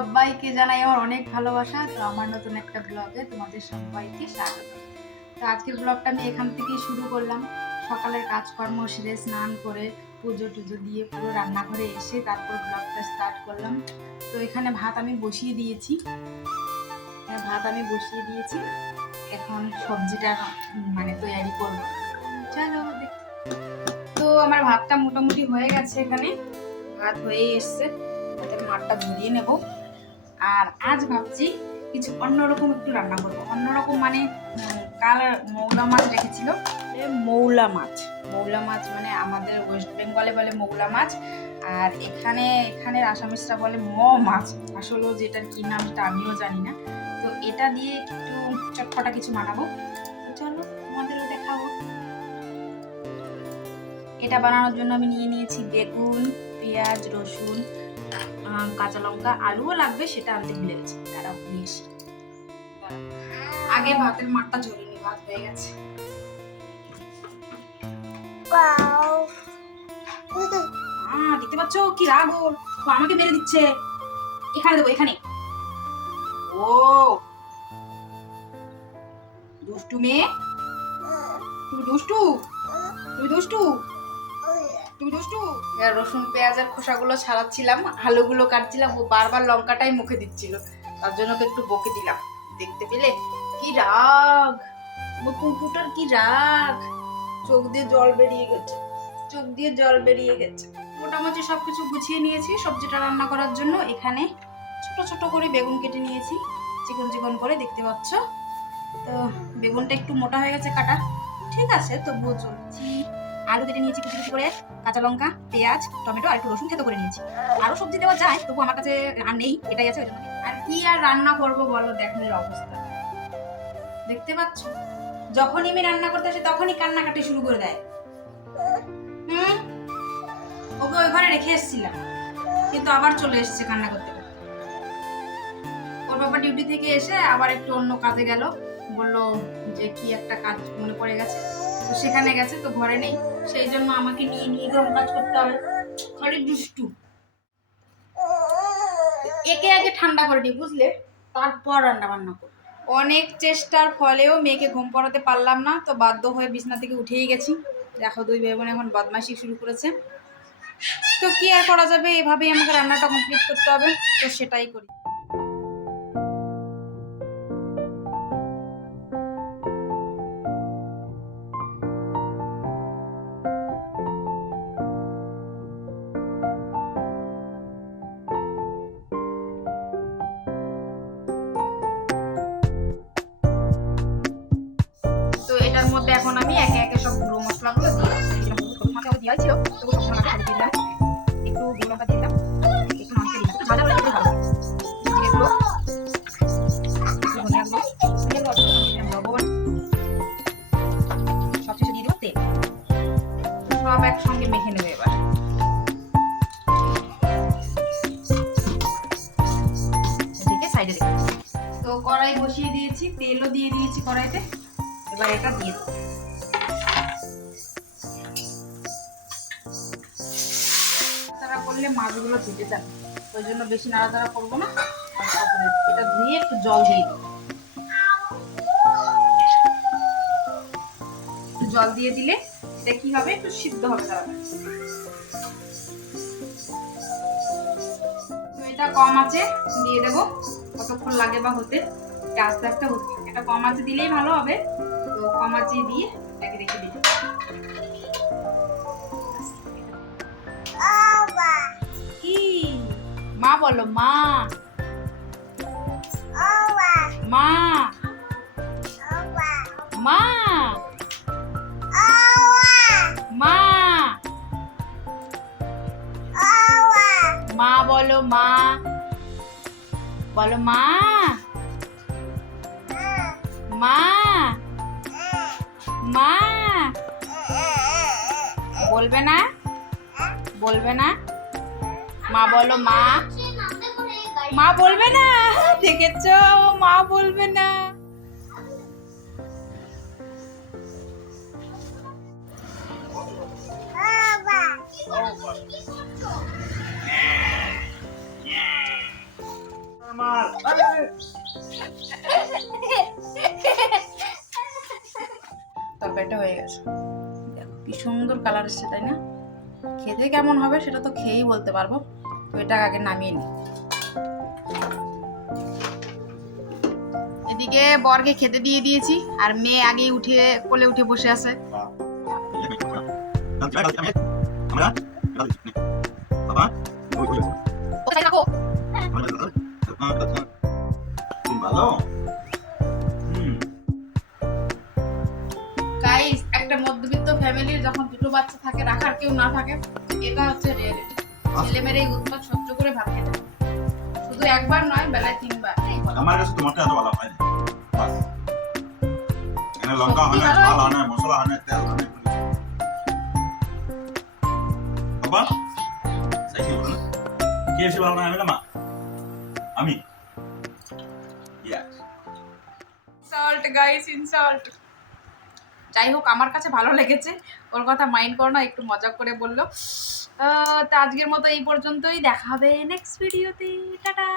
সবাইকে জানাই আমার অনেক ভালোবাসা। তো আমার নতুন একটা ব্লগে তোমাদের সবাইকে স্বাগত। তো আজকের ব্লগটা আমি এখান থেকেই শুরু করলাম। সকালের কাজকর্ম সেরে স্নান করে পুজো টুজো দিয়ে পুরো রান্নাঘরে এসে তারপর ব্লগটা স্টার্ট করলাম। তো এখানে ভাত আমি বসিয়ে দিয়েছি। এখন সবজিটা তৈরি করবো। চলো দেখি। তো আমার ভাতটা মোটামুটি হয়ে গেছে, এখানে ভাত হয়ে এসছে। ভাতের মাঠটা ধরিয়ে নেব। আর আজ ভাবছি কিছু অন্যরকম একটু রান্না করবো। অন্যরকম মানে কাল মৌলা মাছ রেখেছিল। মৌলা মাছ মানে আমাদের ওয়েস্ট বেঙ্গলে বলে মৌলা মাছ, আর এখানের আসামিসরা বলে মাছ। আসলে যেটার কি নাম সেটা আমিও জানি না। তো এটা দিয়ে একটু চটপটা কিছু বানাবো। চলো তোমাদেরও দেখাবো। এটা বানানোর জন্য আমি নিয়ে নিয়েছি বেগুন, পেঁয়াজ, রসুন, কাঁচা লঙ্কা, আলুও লাগবে, সেটা আনতে ভুলে গেছি। তারা নিয়েছি। আগে ভাতের মাঠটা ঝরিয়ে নি, ভাত হয়ে গেছে। দেখতে পাচ্ছ কি রাগ ওর, আমাকে বেড়ে দিচ্ছে। এখানে দেবো, এখানে। ও দুষ্টু মেয়ে, তুমি দুষ্টু। রসুন পেঁয়াজের খোসাগুলো ছাড়াচ্ছিলাম, আলুগুলো কাটছিলাম, ও বারবার লঙ্কাটাই মুখে দিচ্ছিল। তার জন্য ওকে একটু বকে দিলাম। দেখতে পেলে কি রাগ, কুকুরটার কি রাগ। চোখ দিয়ে জল বেরিয়ে গেছে। মোটামুটি সবকিছু গুছিয়ে নিয়েছি সবজিটা রান্না করার জন্য। এখানে ছোট ছোট করে বেগুন কেটে নিয়েছি, চিকন চিকন করে, দেখতে পাচ্ছ। তো বেগুনটা একটু মোটা হয়ে গেছে কাটা, ঠিক আছে, তবুও চলছি। আলু কেটে নিয়েছি কুচি কুচি করে, কাঁচা লঙ্কা, পেঁয়াজ, টমেটো আর একটু রসুন থেতো করে নিয়েছি। আরো সবজি দেওয়া যায়, তবু আমার কাছে আর নেই, এটাই আছে। আর কি আর রান্না করবো বলো, দেখেন অবস্থা। দেখতে পাচ্ছ, যখনই আমি রান্না করতে আসি তখনই কান্নাকাটি শুরু করে দেয়। ওকে ওই ঘরে রেখে এসেছিলাম, কিন্তু আবার চলে এসেছে কান্না করতে। ওর বাবা ডিউটি থেকে এসে আবার একটু অন্য কাজে গেল, বললো যে কি একটা কাজ মনে পড়ে গেছে, তো সেখানে গেছে, তো ঘরে নেই। সেই জন্য আমাকে নিয়ে নিয়ে কাজ করতে হবে। খালি দুষ্টু। একে আগে ঠান্ডা করে নি, বুঝলে, তারপর রান্না বান্না করবো। অনেক চেষ্টার ফলেও মেয়েকে ঘুম পাড়াতে পারলাম না, তো বাধ্য হয়ে বিছনা থেকে উঠেই গেছি। দেখো দুই ভাই বোন এখন বদমাইশি শুরু করেছে। তো কি আর করা যাবে, এভাবেই আমাকে রান্নাটা কমপ্লিট করতে হবে, তো সেটাই করি। তো এটার মধ্যে এখন আমি একে একে সব গুঁড়ো মশলাগুলো দিয়ে দিয়েছি। তবু সব মশলা দিলাম, একটু গুঁড়ো লঙ্কা দিলাম, একটু লঙ্কা দিলাম, ঝালটা বলে দিতে ভালো। জিরে গুঁড়ো, ধনিয়া গুঁড়ো, লবণ, সবশেষে দিয়ে দেবো তেল। সব একসঙ্গে মেখে নেবে এবার। এদিকে সাইডে রেখে, তো কড়াই বসিয়ে দিয়েছি, তেলও দিয়ে দিয়েছি কড়াইতে। এবার এটা দিয়ে দেবো। নাড়াচাড়া করলে মাছগুলো ভেজে যাবে, ওই জন্য বেশি নাড়াচাড়া করবো না। এটা ধুয়ে একটু জল দিয়ে দেবো। জল দিয়ে দিলে এটা কি হবে, একটু সিদ্ধ হবে তাড়াতাড়ি। তো এটা কম আছে দিয়ে দেবো, কতক্ষণ লাগে বা হতে, আস্তে আস্তে হচ্ছে। এটা কম আছে দিলেই ভালো হবে, তো কম আছে দিয়ে এটাকে রেখে দিই। কি মা বলো, মা মা মা মা মা বলো, মা বলো, মা মা মা বলবে না, বলবে না, মা বলো, মা মা বলবে না, দেখেছো মা বলবে না। তরকারিটা হয়ে গেছে, দেখো কি সুন্দর কালার এসছে, তাই না? খেতে কেমন হবে সেটা তো খেয়েই বলতে পারবো। তো এটা আগে নামিয়ে নিই। এদিকে বরকে খেতে দিয়ে দিয়েছি, আর মেয়ে আগে উঠে কোলে উঠে বসে আছে। গাইস, একটা মধ্যবিত্ত ফ্যামিলির যখন দুটো বাচ্চা থাকে, রাখার কেউ না থাকে, এটা হচ্ছে রিয়েলিটি। ছেলেমেয়ের এই উৎপাত সহ্য করে ভাত খেতে হয়। শুধু একবার নয়, বেলায় 3 বার। আমার কাছে তোমারটা এত ভালো হয় না। বাস। এখানে লঙ্কা হয় না, ঝাল হয় না, মশলা হয় না, তেল হয় না। বাবা, সাইকেল বলো না। কে এসে ভালো না আমি না মা? আমি। Insult guys, insult. যাই হোক, আমার কাছে ভালো লেগেছে, ওর কথা মাইন্ড করো না, একটু মজা করে বললো। তো আজকের মতো এই পর্যন্তই, দেখা হবে নেক্সট ভিডিওতে। টাটা।